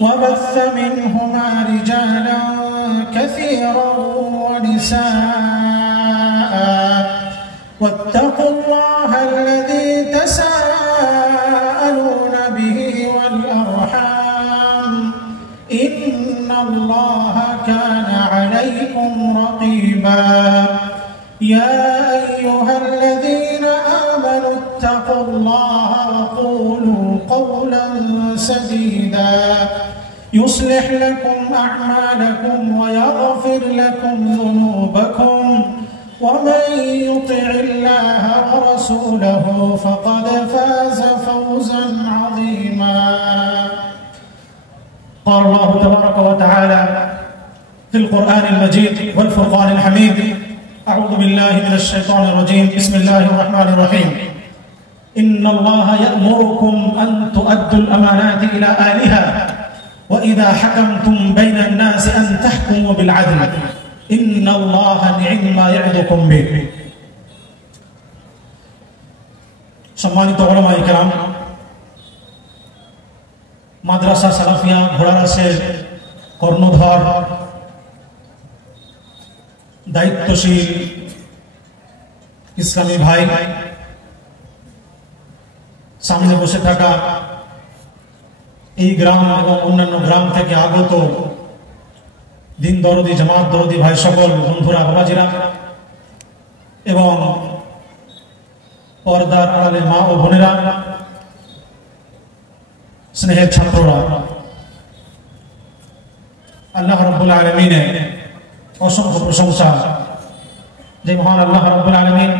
وبث منهما رجالا كثيرا ونساء واتقوا الله الذي تساءلون به والأرحام إن الله كان عليكم رقيبا يا أيها الذين آمنوا اتقوا الله وقولوا قولا سديدا يصلح لكم أعمالكم ويغفر لكم ذنوبكم ومن يطع الله ورسوله فقد فاز فوزا عظيما قال الله تبارك وتعالى في القرآن المجيد والفرقان الحميد أعوذ بالله من الشيطان الرجيم بسم الله الرحمن الرحيم إن الله يأمركم أن تؤدوا الأمانات إلى أهلها وإذا حكمتم بين الناس أن تحكموا بالعدل إن الله نعم ما يعظكم به সম্মানিত উলামায়ে কেরাম মাদ্রাসা সালাফিয়া ঘোড়ারাসের কর্ণধার দায়িত্বশীল ইসলামী ভাই সামনে বসে থাকা এই গ্রাম এবং অন্যান্য গ্রাম থেকে আগত দিন দরদি জামাত দরদি ভাই সকল বন্ধুরা বাবাজিরা এবং পর্দার আড়ালে মা ও বোনেরা স্নেহের ছাত্ররা আল্লাহ রাব্বুল আলামিনের অসংখ্য প্রশংসা যে মহান আল্লাহ রাব্বুল আলামিন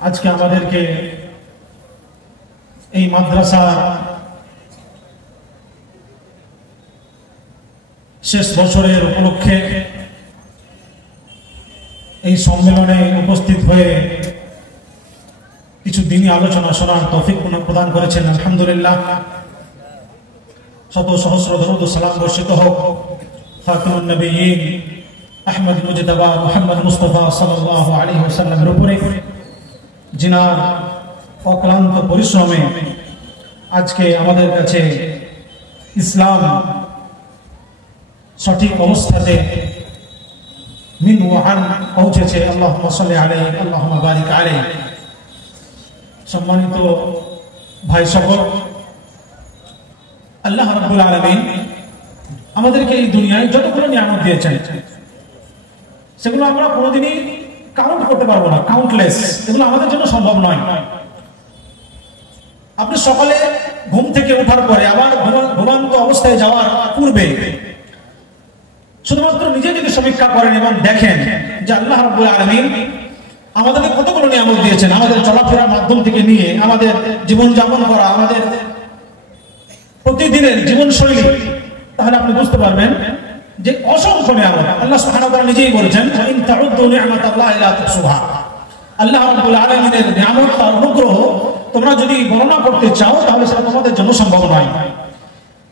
আজকে আমাদেরকে এই মাদ্রাসা শেষ বছরের উপলক্ষে এই সম্মেলনে উপস্থিত হয়ে কিছু দিনই আলোচনা শোনার তৌফিক প্রদান করেছেন আলহামদুলিল্লাহ শত সহস্র দরুদ ও সালাম বর্ষিত হোক খাতামুন নবিয়্যিন আহমদ মুজতবা মুহাম্মদ মুস্তাফা সাল্লাল্লাহু আলাইহি ওয়াসাল্লামের উপরে যিনার অক্লান্ত পরিশ্রমে আজকে আমাদের কাছে ইসলাম সঠিক অবস্থাতে মিন ওয়া আন পৌঁছেছে আল্লাহুম্মা সাল্লি আলাইহি আল্লাহুম্মা বারিক আলাইহি সম্মানিত ভাই সকল আল্লাহ রাব্বুল আলামিন আমাদেরকে এই দুনিয়ায় যতগুলো নিয়ামত দিয়েছেন সেগুলো আমরা কোনোদিনই কাউন্ট করতে পারবো না কাউন্টলেস এগুলো আমাদের জন্য সম্ভব নয় আপনি সকালে ঘুম থেকে ওঠার পরে আবার ঘুমান্ত অবস্থায় যাওয়ার পূর্বে শুধুমাত্র নিজে যদি সমীক্ষা করেন এবং দেখেন যে আল্লাহ রাব্বুল আলামিন আমাদেরকে কতগুলো নিয়ামত দিয়েছেন আমাদের চলাফেরার মাধ্যম থেকে নিয়ে আমাদের জীবন যাপন করা আমাদের প্রতিদিনের জীবনশৈলী তাহলে আপনি বুঝতে পারবেন যে অসংখ্য নিয়ামত আল্লাহ সুবহানাহু ওয়া তাআলা নিজেই বলেছেন ইন তাউদ্দু নি'মাতাল্লাহি লা তুহসুহা আল্লাহ রাব্বুল আলামিনের নিয়ামত আর অনুগ্রহ তোমরা যদি গণনা করতে চাও তাহলে সেটা তোমাদের জন্য সম্ভব নয়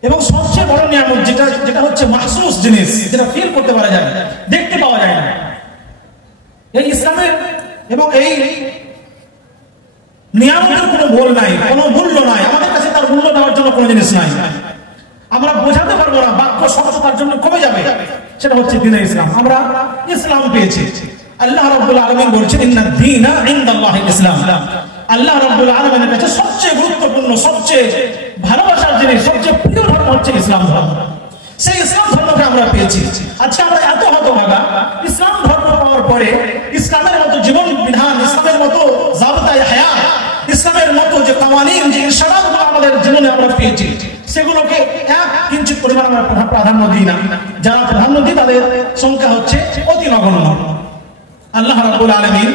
এবং সবচেয়ে বড় নিয়ামত যেটা হচ্ছে মাহসুস জিনিস যেটা ফিল করতে পারা যায় দেখতে পাওয়া যায় না এই ইসলামের এবং এই নিয়ামতের কোনো মূল নাই কোনো মূল্য নাই আমাদের কাছে তার মূল্য দেওয়ার জন্য কোনো জিনিস নাই আমরা বোঝাতে পারবো না বাক্য শব্দ তার জন্য কমে যাবে সেটা হচ্ছে দ্বীনে ইসলাম আমরা ইসলাম পেয়েছি আল্লাহ রাব্বুল আলামিন বলেছেন ইন্নাদ দীনা ইনদাল্লাহিল ইসলাম আল্লাহ রাব্বুল আলামিনের কাছে সবচেয়ে গুরুত্বপূর্ণ সবচেয়ে ভালোবাসার জিনিস সবচেয়ে প্রিয় ধর্ম হচ্ছে ইসলাম ধর্ম সেই ইসলাম ধর্মকে আমরা পেয়েছি আজকে আমরা এত হতভাগা ইসলাম ধর্ম পাওয়ার পরে ইসলামের মতো জীবন বিধান ইসলামের মতো জাবতায়ে হায়াত ইসলামের মতো যে কাওয়ানিন যে ইরশাদাতগুলো আমাদের জীবনে আমরা পেয়েছি সেগুলোকে এক কিঞ্চিত পরিমাণ আমরা প্রাধান্য দিই না যারা প্রাধান্য দিই তাদের সংখ্যা হচ্ছে অতি নগণ্য আল্লাহ রাব্বুল আলামিন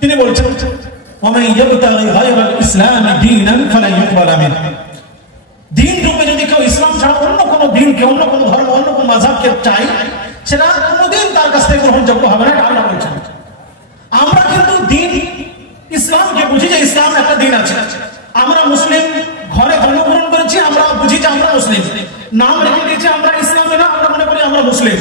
তিনি বলছেন ওয়া ইয়াবতাগি গায়রাল ইসলামি দীনান ফালা ইউকবাল মিনহু দিন রূপে যদি কেউ ইসলাম ছাড়া অন্য কোনো দিনকে অন্য কোনো ধর্ম অন্য কোনো মাযহাবকে চাই সেটা কোনোদিন তার কাছ থেকে গ্রহণযোগ্য হবে না আল্লাহ বলেছেন আমরা কিন্তু দিন ইসলামকে বুঝি যে ইসলাম একটা দিন আছে আমরা মুসলিম ঘরে জন্মগ্রহণ করেছি আমরা বুঝি যে আমরা মুসলিম নাম রেখে দিয়েছি আমরা ইসলামে না আমরা মনে করি আমরা মুসলিম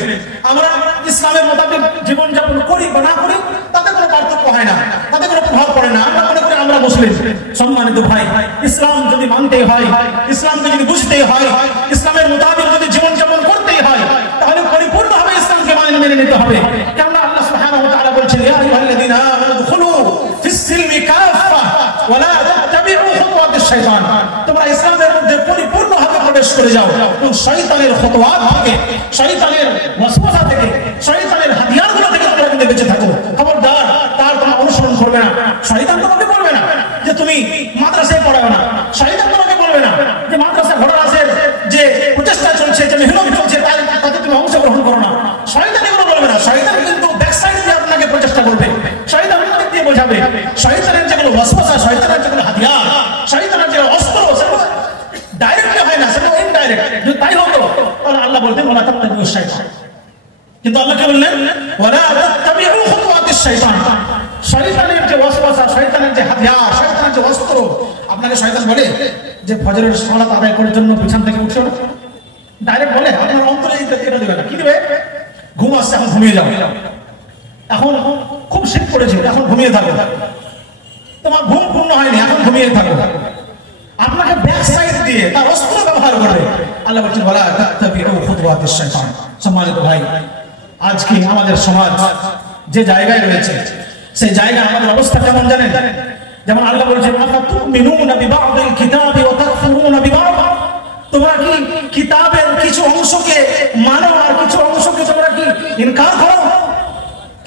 আমরা ইসলামের মোতাবেক জীবন যাপন করি বা না করি তাতে কোনো পার্থক্য হয় না তাতে কোনো প্রভাব পড়ে না আমরা মনে করি আমরা মুসলিম সম্মানিত ভাই, ইসলাম যদি মানতে হয়, ইসলামকে যদি বুঝতে হয়, ইসলামের মোতাবেক যদি জীবনযাপন করতে হয়, তাহলে পরিপূর্ণভাবে ইসলামকে মেনে নিতে হবে। কেননা আল্লাহ সুবহানাহু ওয়া তাআলা বলছেন, ইয়া আইয়ুহাল্লাযীনা আমানু দুখুলু ফিস-সিলমি কাফা ওয়া লা তাত্তাবিউ খুতুওয়াতিশ শাইতান। তোমরা ইসলামের মধ্যে পরিপূর্ণভাবে প্রবেশ করে যাও এবং শয়তানের খুতুওয়াত থেকে, শয়তানের ওয়াসওয়াসা থেকে, শয়তানের হাতিয়ারগুলো থেকে তোমরা কিন্তু বেঁচে থাকো। খবরদার তার তোমরা অনুসরণ করবে না। শয়তান তোমাকে বলবে না যে তুমি মাদ্রাসায় পড়াও না, শয়তান তোমাকে বলবে না যে মাদ্রাসা ঘোড়ারাসের যে প্রচেষ্টা চলছে, যে মেহনত চলছে তাতে তুমি অংশগ্রহণ করো না। শয়তান এগুলো বলবে না। শয়তান কিন্তু ব্যাকসাইড দিয়ে আপনাকে প্রচেষ্টা করবে, শয়তান আপনাকে দিয়ে বোঝাবে। শয়তানের যেগুলো ওয়াসওয়াসা, শয়তানের যেগুলো হাতিয়ার, শয়তানের যেগুলো অস্ত্র, সেগুলো ডাইরেক্টলি হয় না, সেগুলো ইনডাইরেক্ট। যদি তাই হতো তাহলে আল্লাহ বলতেন ওয়ালা তাত্তাবিউ শাইতান। কিন্তু আল্লাহ কি বললেন? ওয়ালা তাত্তাবিউ খুতুওয়াতিশ শাইতান। শয়তানের যে ওয়াসওয়াসা, শয়তানের যে হাতিয়ার, শয়তানের যে অস্ত্র, আপনাকে শয়তান বলে যে ফজরের সালাত আদায় করার জন্য বিছানা থেকে উঠছো না, ডাইরেক্ট বলে। আপনার অন্তরে এটা দিবে না। কি দিবে? ঘুম আসছে, এখন ঘুমিয়ে যাও, এখন খুব শীত পড়েছে, এখন ঘুমিয়ে থাকো, তোমার ঘুম পূর্ণ হয়নি, এখন ঘুমিয়ে থাকো। আপনাকে ব্যাক সাইড দিয়ে তার অস্ত্র ব্যবহার করবে। আল্লাহ বলছেন ওয়ালা তাত্তাবিউ খুতুওয়াতিশ শাইতান। সম্মানিত ভাই, আজকে আমাদের সমাজ যে জায়গায় রয়েছে, সেই জায়গায় আমাদের অবস্থা কেমন জানেন? যেমন আল্লাহ বলছেন আফাতুমিনুনা বিবাদিল কিতাবি ওয়া তাকফুরুনা বিবাদ। তোমরা কি কিতাবের কিছু অংশকে মানো আর কিছু অংশকে তোমরা কি ইনকার করো?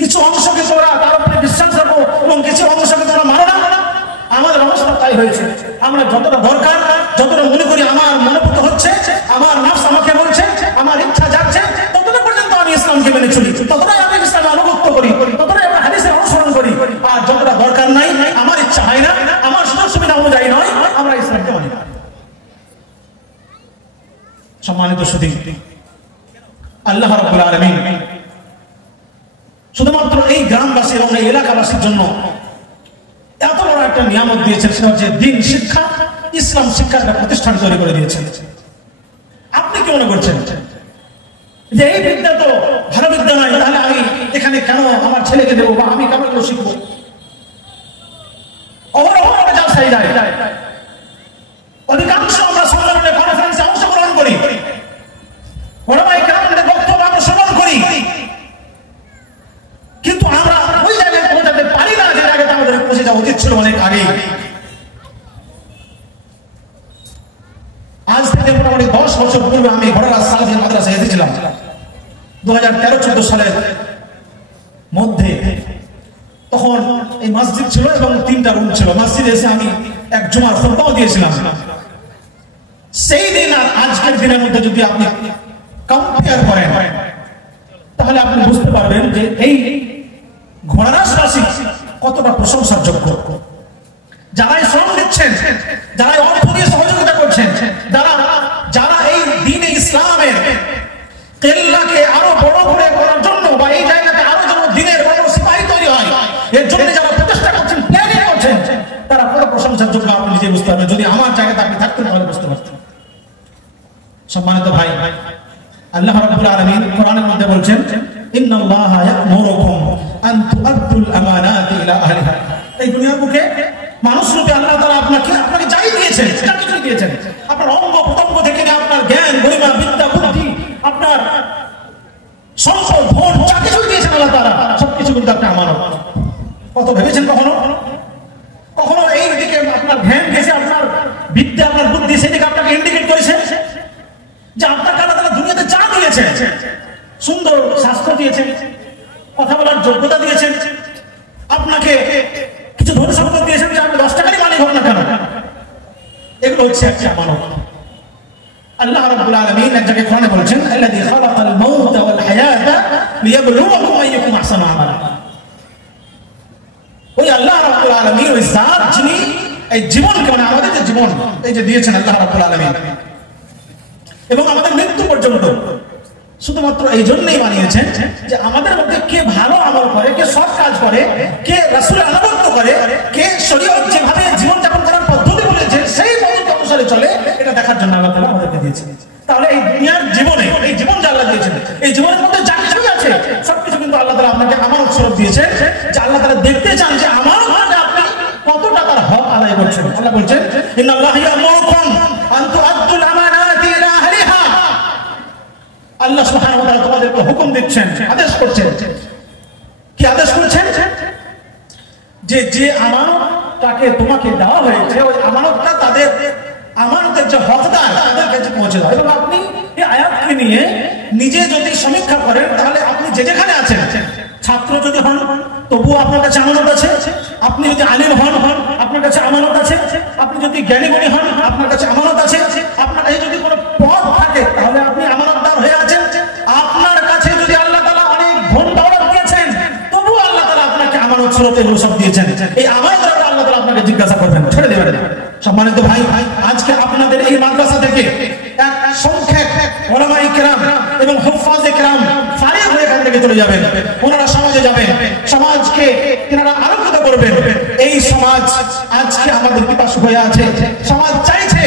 কিছু অংশকে তোমরা তার উপরে বিশ্বাস রাখো এবং কিছু অংশকে তোমরা মানো না। আমাদের অবস্থা তাই হয়েছে। আমরা যতটা দরকার, যতটা মনে করি আমার মনোভূত হচ্ছে, আমার নফস আমাকে বলছে, আমার ইচ্ছা যাচ্ছে, ততটা পর্যন্ত আমি ইসলামকে মেনে চলি, ততটাই আমি ইসলামে আনুগত্য করি, ততটাই আমরা হাদিসের অনুসরণ করি। আর যতটা দরকার নাই, আমার ইচ্ছা হয় না, আমার সুযোগ সুবিধা অনুযায়ী নয়, আমরা ইসলামকে মানি না। সম্মানিত সুধী, আল্লাহ রাব্বুল আলামিন শুধুমাত্র এই গ্রামবাসী এবং এই এলাকাবাসীর জন্য এত বড় একটা নিয়ামত দিয়েছেন, সেটা হচ্ছে দিন শিক্ষা, ইসলাম শিক্ষার একটা প্রতিষ্ঠান তৈরি করে দিয়েছেন। আপনি কি মনে করছেন যে এই বিদ্যা তো ভালো বিদ্যা নয়, তাহলে আমি এখানে কেন আমার ছেলেকে দেবো বা আমি কেন এগুলো শিখবো? অধিকাংশ আমরা সম্মেলনে, কনফারেন্সে অংশগ্রহণ করি, ওলামায়ে কেরামদের বক্তব্য আমরা শ্রবণ করি, কিন্তু আমরা ওই জায়গায় পৌঁছাতে পারি না যে জায়গাতে আমাদের পৌঁছে যাওয়া উচিত ছিল অনেক আগে। আজ থেকে মোটামুটি 10 বছর পূর্বে আমি ঘোড়ারাস সালাফি মাদ্রাসায় এসেছিলাম 2013-14 সালের মধ্যে। তখন এই মসজিদ ছিল এবং 3টা রুম ছিল। মসজিদে এসে আমি এক জুমার খুতবাও দিয়েছিলাম। সেই দিন আর আজকের দিনের মধ্যে যদি আপনি কম্পেয়ার করেন, তাহলে আপনি বুঝতে পারবেন যে এই ঘোড়ারাসবাসী কতটা প্রশংসার যোগ্য। যারাই শ্রম দিচ্ছেন, যারা অর্থ দিয়ে সহযোগিতা করছেন, যারা এই দ্বীনে ইসলামের কেল্লাকে আরো বড় করে করার জন্য বা এই জায়গাতে আরো যেন দ্বীনের বড় সিপাহী তৈরি হয়, এর জন্য যারা প্রচেষ্টা করছেন, প্ল্যানিং করছেন, তারা কত প্রশংসার যোগ্য আপনি নিজে বুঝতে পারবেন। যদি আমার জায়গাতে আপনি থাকতেন তাহলে বুঝতে পারতেন। সম্মানিত ভাই, আল্লাহ রাব্বুল আলামিন কোরআনের মধ্যে বলছেন ইন্নাল্লাহা ইয়া'মুরুকুম আন তু'আদ্দুল আমানাতি ইলা আহলিহা। এই দুনিয়ার বুকে মানুষ রূপে আল্লাহ তাআলা আপনাকে যাই দিয়েছেন, যা কিছু দিয়েছেন, আপনার অঙ্গ প্রত্যঙ্গ থেকে নিয়ে আপনার জ্ঞান, গরিমা, বিদ্যা, বুদ্ধি, আপনার সম্পদ, ধন, যা কিছু দিয়েছেন আল্লাহ তাআলা, সবকিছু কিন্তু একটা আমানত। কত ভেবেছেন কখনো এই দিকে আপনার জ্ঞান গেছে, আপনার বিদ্যা, আপনার বুদ্ধি সেদিকে আপনাকে ইন্ডিকেট করেছে যে আপনাকে আল্লাহ তাআলা দুনিয়াতে যা দিয়েছেন, সুন্দর স্বাস্থ্য দিয়েছেন, কথা বলার যোগ্যতা দিয়েছেন, আপনাকে কিছু ধন সম্পদ দিয়েছেন যে আপনি 10 টাকারই মালিক হন না কেন, এগুলো হচ্ছে একটা আমানত। আল্লাহ রাব্বুল আলামিন এক জায়গায় কোরআনে বলেছেন আল্লাযী খালাকাল মাউতা ওয়াল হায়াতা লিয়াবলুয়াকুম আইয়ুকুম আহসানু আমালা। ওই আল্লাহ রাব্বুল আলামিন, ওই জাত যিনি এই জীবনকে, মানে আমাদের যে জীবন এই যে দিয়েছেন আল্লাহ রাব্বুল আলামিন, এবং আমাদের মৃত্যু পর্যন্ত শুধুমাত্র এই জন্যই বানিয়েছেন যে আমাদের মধ্যে কে ভালো আমল করে, কে সৎ কাজ করে, কে রাসূলের আনুগত্য করে, কে শরীয়ত যেভাবে জীবনযাপন করার পদ্ধতি বলেছে সেই পদ্ধতি অনুসারে চলে, এটা দেখার জন্য আল্লাহ তাআলা আমাদেরকে দিয়েছেন। তাহলে এই দুনিয়ার জীবনে, এই জীবন যা আল্লাহ দিয়েছেন, এই জীবনের মধ্যে যা কিছু আছে সবকিছু কিন্তু আল্লাহ তাআলা আপনাকে আমানত স্বরূপ দিয়েছেন, যে আল্লাহ তাআলা দেখতে চান যে আমার আপনি কত টাকার হক আদায় করছেন। আল্লাহ বলছেন ইন্নাল্লাহা ইয়া'মুরুকুম আন তু'আদ্দুল আমানাতি ইলা আহলিহা। আল্লাহ সুবহানাহু ওয়া তাআলা তোমাদেরকে হুকুম দিচ্ছেন, আদেশ করছেন। কি আদেশ করছেন? যে আমানতটাকে তোমাকে দেওয়া হয়েছে ওই আমানতটা তাদের আমানতের যে হকদার তাদের কাছে পৌঁছে দাও। এবং আপনি এই আয়াতকে নিয়ে নিজে যদি সমীক্ষা করেন তাহলে আপনি যেখানে আছেন, ছাত্র যদি হন তবুও আপনার কাছে আমানত আছে, আপনি যদি আলিম হন আপনার কাছে আমানত আছে, আপনি যদি জ্ঞানী গুণী হন আপনার কাছে আমানত আছে, আপনার কাছে যদি কোনো পদ থাকে তাহলে আপনি আমানতদার হয়ে আছেন। আপনার কাছে যদি আল্লাহ তাআলা অনেক ধন দৌলত দিয়েছেন তবুও আল্লাহ তাআলা আপনাকে আমানত স্বরূপ এগুলো সব দিয়েছেন। এই আমানতের ব্যাপারে আল্লাহ তাআলা আপনাকে জিজ্ঞাসা করবেন, ছেড়ে দেবেন না। সম্মানিত ভাই, আজকে আপনাদের এই মাদ্রাসা থেকে এক সংখ্যক উলামায়ে কেরাম এবং হুফাজে কেরাম ফারিগ হয়ে এখান থেকে চলে যাবেন। ওনারা সমাজে যাবেন, সমাজকে তিনারা আলোকিত করবেন। এই সমাজ আজকে আমাদের পিপাসু হয়ে আছে। সমাজ চাইছে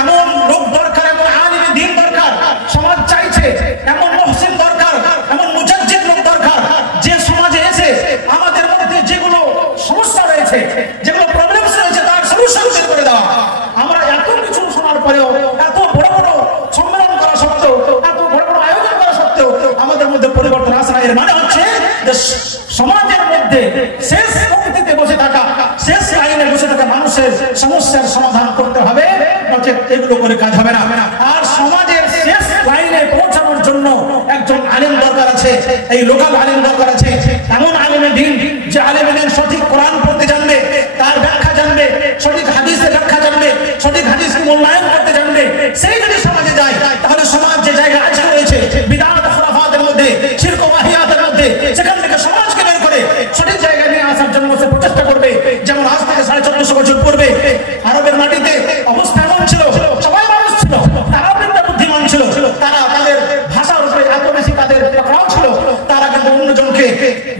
এমন লোক দরকার, এমন আলিম দ্বীন দরকার। সমাজ চাইছে এমন মুহসিন দরকার, এমন মুজাদ্দিদ লোক দরকার যে সমাজে এসে আমাদের মধ্যে যেগুলো সমস্যা রয়েছে, যেগুলো প্রবলেমস রয়েছে তার সলিউশন বের করে দেওয়া। আমরা এত কিছু শোনার পরেও, এত বড় বড় সম্মেলন করা সত্ত্বেও, এত বড় বড় আয়োজন করা সত্ত্বেও আমাদের মধ্যে পরিবর্তন আসে না। এর মানে হচ্ছে যে সমাজের মধ্যে শেষ পংক্তিতে বসে থাকা, শেষ লাইনে বসে থাকা মানুষের সমস্যার সমাধান করতে হবে, নচেৎ এগুলো করে কাজ হবে না। আর সমাজের শেষ লাইনে পৌঁছানোর জন্য একজন আলিম দরকার আছে, এই লোকাল আলিম দরকার আছে, এমন আলিমে দ্বীন যে আলিমে দ্বীন সঠিক কোরআন পড়তে জানবে, তার ব্যাখ্যা জানবে, সঠিক হাদিসের ব্যাখ্যা জানবে, সঠিক হাদিসকে মূল্যায়ন করতে জানবে। সেই যদি সমাজে যায় তাহলে সমাজ যে জায়গায় আজকে রয়েছে বিদআত খুরাফাতের মধ্যে, শিরক ও ওয়াহিয়াতের মধ্যে, সেখান থেকে সমাজকে বের করে সঠিক জায়গায় নিয়ে আসার জন্য সে প্রচেষ্টা করবে। যেমন আজ থেকে 1450 বছর পূর্বে আরবের মাটিতে অবস্থা এমন ছিল, সবাই মানুষ ছিল, তারা বুদ্ধিমান ছিল, তারা তাদের ভাষার উপরে এত বেশি তাদের পাকড়াও ছিল, তারা কিন্তু অন্যজনকে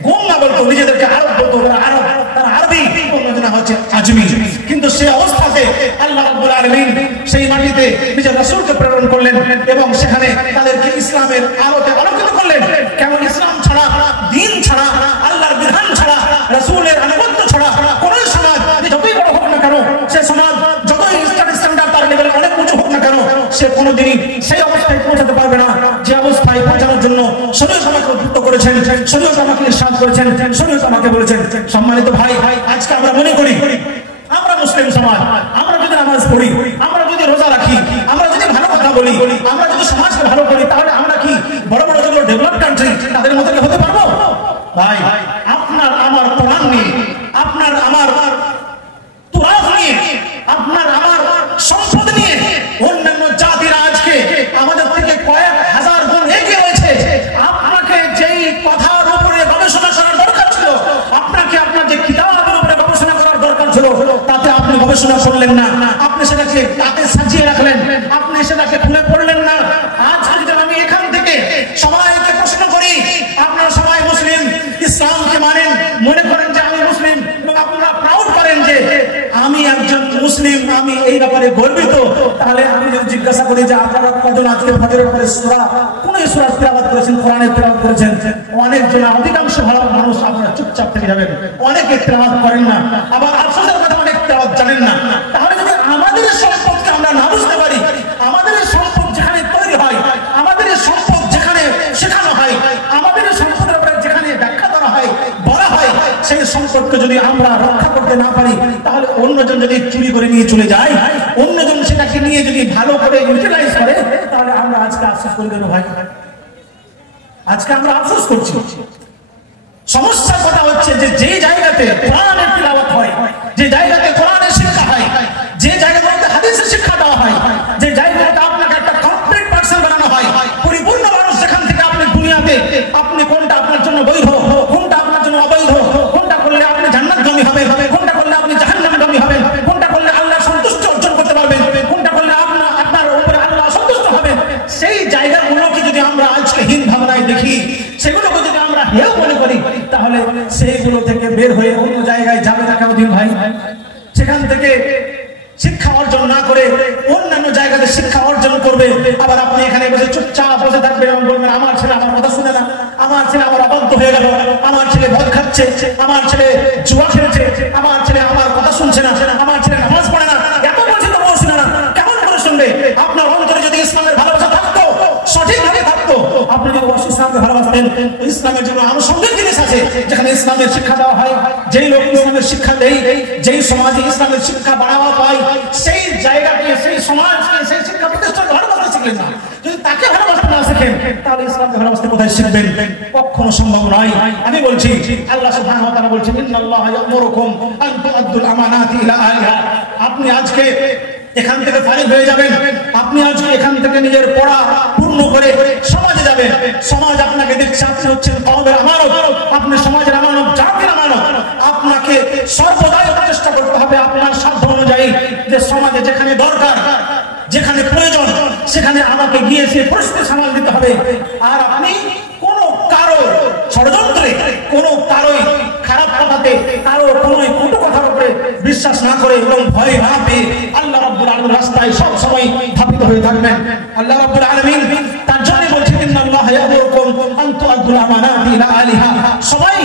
গোমরা বলতো, নিজেদেরকে আরব বলতো, আরব, তারা আরবি, অন্যজন হচ্ছে আজমি। কিন্তু সেই অবস্থাতে আল্লাহ রাব্বুল আলামিন সেই মাটিতে নিজের রাসূলকে প্রেরণ করলেন এবং সেখানে তাদেরকে ইসলামের আলোতে আলোকিত করলেন। কেমন ইসলাম ছাড়া, দ্বীন ছাড়া, আল্লাহর বিধান ছাড়া, রাসূলের আনুগত্য ছাড়া কোন সমাজ যতই বড় হোক না কেন, সে সমাজ যতই স্ট্যান্ডার্ড তার লেভেলে অনেক উঁচু হোক না কেন, সে কোনোদিনই সেই অবস্থায় পৌঁছাতে পারবে না যে অবস্থায় পৌঁছানোর জন্য শরীয়ত আমাকে উদ্বুদ্ধ করেছেন, শরীয়ত আমাকে ইরশাদ করেছেন, শরীয়ত আমাকে বলেছেন। সম্মানিত ভাই, আজকে আমরা মনে করি আমরা মুসলিম সমাজ, আমরা যদি নামাজ পড়ি, আমরা যদি রোজা রাখি, আমরা যদি ভালো কথা বলি, আমরা যদি সমাজকে ভালো করি, তাহলে আমরা কি বড় বড় যেগুলো ডেভেলপ কান্ট্রি তাদের মতো হতে পারবো? ভাই, আপনার আমার কোরআন নিয়ে, আপনার আমার তুরাফ নিয়ে, আপনার আমার সম্পদ নিয়ে অন্যান্য জাতিরা আজকে আমাদের থেকে কয়েক হাজার গুণ এগিয়ে রয়েছে। আপনাকে যেই কথার উপরে গবেষণা করার দরকার ছিল, আপনাকে আপনার যে কিতাবের উপরে গবেষণা করার দরকার ছিল, তাতে আপনি গবেষণা করলেন না, আপনি সেটাকে তাতে সাজিয়ে রাখলেন, আপনি সেটাকে খুলে পড়লেন না। আজ যদি আমি এখান থেকে সবাইকে প্রশ্ন করি, আপনারা সবাই মুসলিম, ইসলামকে মানেন, মনে করেন যে আমি মুসলিম এবং আপনারা প্রাউড করেন যে আমি একজন মুসলিম, আমি এই ব্যাপারে গর্বিত, তাহলে আমি যদি জিজ্ঞাসা করি যে আপনারা কজন আজকে ফজরের পরে সূরা, কোন সূরা তেলাওয়াত করেছেন, কোরআনের তেলাওয়াত করেছেন? অনেকজন, অধিকাংশ ভালো মানুষ আপনারা চুপচাপ থেকে যাবেন, অনেকে তেলাওয়াত করেন না, আবার আফসোসের কথা অনেক তেলাওয়াত জানেন না। তাহলে যদি আমাদের সম্পদকে আমরা না বুঝতে পারি, আমাদের সম্পদ যেখানে তৈরি হয়, আমাদের সম্পদ যেখানে শেখানো হয়, আমাদের সম্পদের উপরে যেখানে ব্যাখ্যা করা হয়, বলা হয়, সেই সম্পদকে যদি আমরা রক্ষা করতে না পারি, তাহলে অন্যজন যদি চুরি করে নিয়ে চলে যায়, অন্যজন সেটাকে নিয়ে যদি ভালো করে ইউটিলাইজ করে, তাহলে আমরা আজকে আফসোস করি কেন ভাই? আজকে আমরা আফসোস করছি। সমস্যার কথা হচ্ছে যে যে জায়গাতে কোরআনের তিলাওয়াত হয়, যে জায়গাতে কোরআনের শিক্ষা হয়, যে জায়গাতে হাদিসের শিক্ষা দেওয়া হয়, যে জায়গাতে আপনাকে একটা কমপ্লিট পার্সন বানানো হয়, পরিপূর্ণ মানুষ, যেখান থেকে আপনি দুনিয়াতে আপনি কোনটা আপনার জন্য বৈধ, কোনটা আপনার জন্য অবৈধ, কোনটা করলে আপনি জান্নাতগামী হবেন, কোনটা করলে আপনি জাহান্নামগামী হবেন, কোনটা করলে আল্লাহ সন্তুষ্টি অর্জন করতে পারবেন, কোনটা করলে আপনার উপরে আল্লাহ সন্তুষ্ট হবেন, সেই জায়গাগুলোকে যদি আমরা আজকে হীন ভাবনায় দেখি, সেগুলোকে যদি আমরা হেয় মনে করি, তাহলে সেইগুলো থেকে বের হয়ে অন্য জায়গায় যাবে না কেন দিন ভাই? সেখান থেকে শিক্ষা অর্জন না করে অন্যান্য জায়গাতে শিক্ষা অর্জন করবে, আবার আপনি এখানে বসে চুপচাপ বসে থাকবেন এবং বলবেন আমার ছেলে আমার কথা শুনে না, আমার ছেলে আমার অবাধ্য হয়ে গেল, আমার ছেলে মদ খাচ্ছে, আমার ছেলে জুয়া খেলছে, আমার ছেলে আমার কথা শুনছে না, আমার ছেলে ইসলামের জন্য আনুষঙ্গিক জিনিস আছে যেখানে ইসলামের শিক্ষা দেওয়া হয়। যেই লোক ইসলামের শিক্ষা দেয়, যেই সমাজে ইসলামের শিক্ষা বাড়াওয়া পায়, সেই জায়গাকে, সেই সমাজকে, সেই শিক্ষা প্রতিষ্ঠান ভালোবাসতে শিখলেন না। যদি তাকে ভালোবাসতে না শিখেন তাহলে ইসলামকে ভালোবাসতে কোথায় শিখবেন? কখনো সম্ভব নয়। আমি বলছি আল্লাহ সুবহানাহু ওয়া তাআলা বলছেন ইন্নাল্লাহা ইয়া'মুরুকুম আন তু'আদ্দুল আমানাতি ইলা আহলিহা। আপনি আজকে এখান থেকে ফারিগ হয়ে যাবেন, আপনি আজকে এখান থেকে নিজের পড়া পূর্ণ করে সমাজে যাবেন। সমাজ আপনাকে দেখছে, আপনি হচ্ছেন কওমের আমানত, আপনি সমাজের আমানত, জাতির আমানত। আপনাকে সর্বদাই চেষ্টা করতে হবে আপনার সাধ্য অনুযায়ী যে সমাজে যেখানে দরকার, যেখানে প্রয়োজন, সেখানে আমাকে গিয়ে সে পরিস্থিতি সামাল দিতে হবে। আর আপনি কোনো কারো ষড়যন্ত্রে, কোনো কারোই খারাপ কথাতে, কারো কোনো কটু কথার উপরে বিশ্বাস না করে এবং ভয় না পেয়ে আল্লাহ রাব্বুল আলামিনের রাস্তায় সব সময় ধাবিত হয়ে থাকবেন। আল্লাহ রাব্বুল আলামিন তার জন্য বলছেন ইন্নাল্লাহা ইয়া'মুরুকুম আন তু'আদ্দুল আমানাতি ইলা আহলিহা। সবাই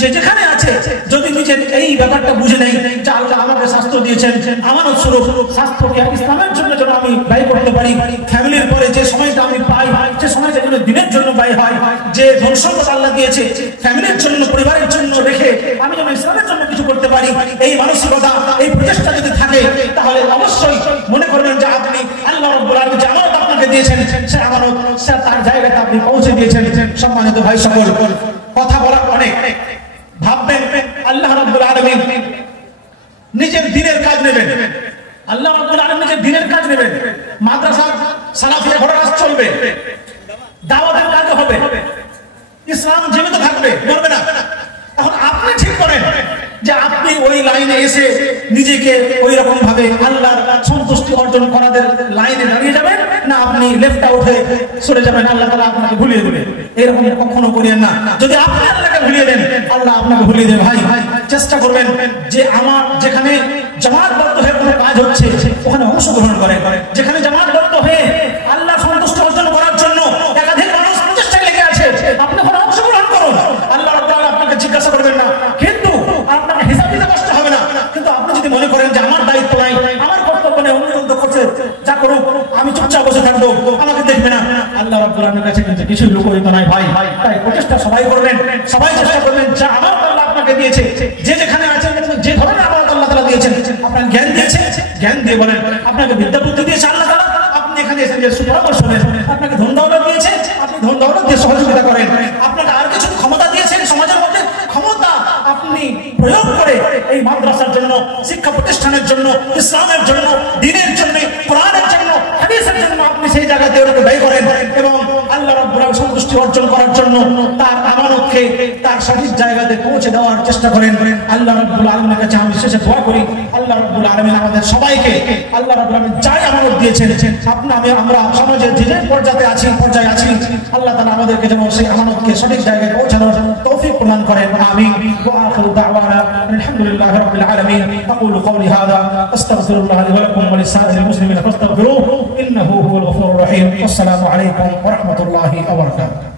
যে যেখানে আছে যদি নিজের এই ব্যাপারটা বুঝে নেই যে আল্লাহ আমাকে স্বাস্থ্য দিয়েছেন, আমানত স্বরূপ স্বাস্থ্যকে ইসলামের জন্য যেন আমি ব্যয় করতে পারি, ফ্যামিলির পরে যে সময়টা আমি পাই, যে সময়টা যেন দিনের জন্য ব্যয় হয়, যে ধনসম্পদ আল্লাহ দিয়েছে ফ্যামিলির জন্য, পরিবারের জন্য রেখে আমি যেন ইসলামের জন্য কিছু করতে পারি, এই মানসিকতা, এই প্রচেষ্টা যদি থাকে তাহলে অবশ্যই মনে করবেন যে আপনি আল্লাহ রাব্বুল আলামিন যে আমানত আপনাকে দিয়েছেন সে আমানত, সে তার জায়গাতে আপনি পৌঁছে দিয়েছেন। সম্মানিত ভাই সকল, কথা বলা অনেক, ভাববেন আল্লাহ রাব্বুল আলামিন নিজের দ্বীনের কাজ নেবেন, আল্লাহ রাব্বুল আলামিন নিজের দ্বীনের কাজ নেবেন। মাদ্রাসা সালাফিয়া ঘোড়া কাজ চলবে, দাওয়াতের কাজ হবে, ইসলাম জীবিত থাকবে, মরবে না। এখন আপনি ঠিক করেন যে আপনি ওই লাইনে এসে নিজেকে ওই রকম ভাবে আল্লাহর সন্তুষ্টি অর্জন করাদের লাইনে দাঁড়িয়ে যাবেন, না আপনি লেফট আউটে সরে যাবেন, আল্লাহ তাআলা আপনাকে ভুলিয়ে দেবে। এরকম কখনো করিয়েন না। যদি আপনি আল্লাহকে ভুলিয়ে দেন আল্লাহ আপনাকে ভুলিয়ে দেবে। ভাই চেষ্টা করবেন যে আমার যেখানে জামাতবদ্ধ হয়ে কোনো কাজ হচ্ছে ওখানে অংশগ্রহণ করেন। যেখানে জামাতবদ্ধ হয়ে আল্লাহ সন্তুষ্টি অর্জন করার জন্য একাধিক মানুষ প্রচেষ্টায় লেগে আছে, আপনি ওখানে অংশগ্রহণ করুন। আল্লাহ রাব্বুল আলামিন আপনাকে জিজ্ঞাসা করবেন না, কিন্তু আপনাকে হিসাব দিতে কষ্ট হবে না। কিন্তু আপনি যদি মনে করেন যে আমার দায়িত্ব নাই, আমার কর্তব্য নেই, অন্য করছে যা করুক, আমি চুপচাপ বসে থাকবো, আমাকে দেখবে না, আল্লাহ রাব্বুল আলামিনের কাছে কিন্তু কিছু লুকোয়িত নাই ভাই। তাই প্রচেষ্টা সবাই করবেন, সবাই চেষ্টা করবেন যা আমানত আল্লাহ আপনাকে দিয়েছে, যে যেখানে আছেন, যে ধরনের আমানত আল্লাহ তাআলা দিয়েছেন, আপনাকে জ্ঞান দিয়েছে, জ্ঞান দিয়ে বলেন, আপনাকে বিদ্যা বুদ্ধি দিয়েছে আল্লাহ তাআলা, আপনি এখানে এসে যে সুপরামর্শ নেন, আপনাকে ধন দৌলত দিয়েছে, আপনি ধন দৌলত দিয়ে সহযোগিতা করেন, আপনাকে আর কিছু ক্ষমতা দিয়েছেন সমাজের মধ্যে, ক্ষমতা আপনি প্রয়োগ করে এই মাদ্রাসার জন্য, শিক্ষা প্রতিষ্ঠানের জন্য, ইসলামের জন্য, দ্বীনের জন্য, কোরআনের জন্য, হাদিসের জন্য আপনি সেই জায়গাতে ওটাকে ব্যয় করেন এবং আল্লাহ রাব্বুল আলামিন সন্তুষ্টি অর্জন করার জন্য তার আমানতকে তার সঠিক জায়গাতে পৌঁছে দেওয়ার চেষ্টা করেন। আল্লাহ রাব্বুল আলামিনের কাছে আমি শেষে দোয়া করি আল্লাহ রাব্বুল আলামিন আমাদের সবাইকে আল্লাহ রাব্বুল আলামিন যাই আমানত দিয়েছেন, আমরা সমাজের যে পর্যায়ে আছি আল্লাহ তাআলা আমাদেরকে যেন সেই আমানতকে সঠিক জায়গায় পৌঁছানোর তৌফিক প্রদান করেন। আমিন। ওয়া আখিরু দাওয়ানা আলহামদুলিল্লাহি রাব্বিল আলামিন। আকুলু কওলি হাযা আস্তাগফিরুল্লাহ লি ওয়া লাকুম ওয়া লিসাইরিল মুসলিমিনা ফাস্তাগফিরুহু ইন্নাহু হুয়াল গফুরুর রহিম। আসসালামু আলাইকুম ওয়া রাহমাতুল্লাহি ওয়া বারাকাতুহু।